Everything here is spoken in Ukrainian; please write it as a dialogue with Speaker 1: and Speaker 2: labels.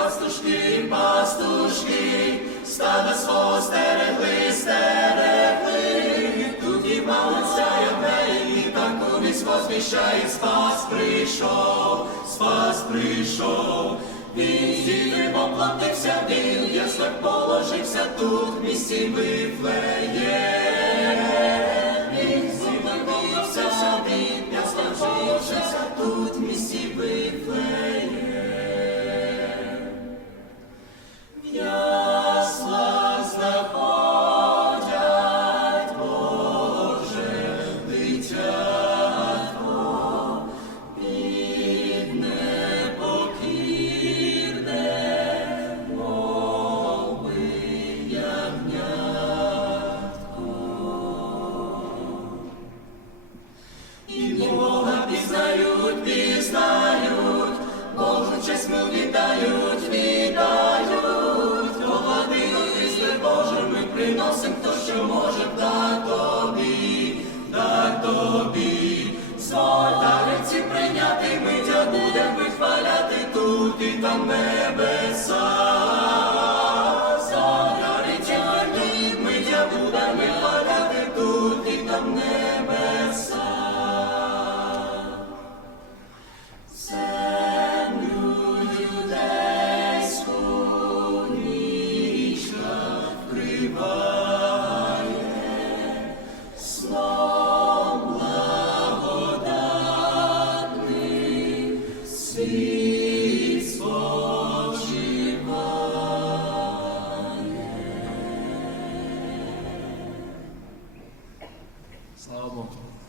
Speaker 1: Пастушки, пастушки, стада свого стерегли, стерегли, тут і балиться євреї, і таку вість возвіщає, спас прийшов, спас прийшов. Він зійде, поплатився, він яслах положився тут, в місті Вифлеєм. Приносим то, що може да тобі, да тобі. Золотариці прийняти, ми тя будем вихваляти тут і там небеса. Salomão.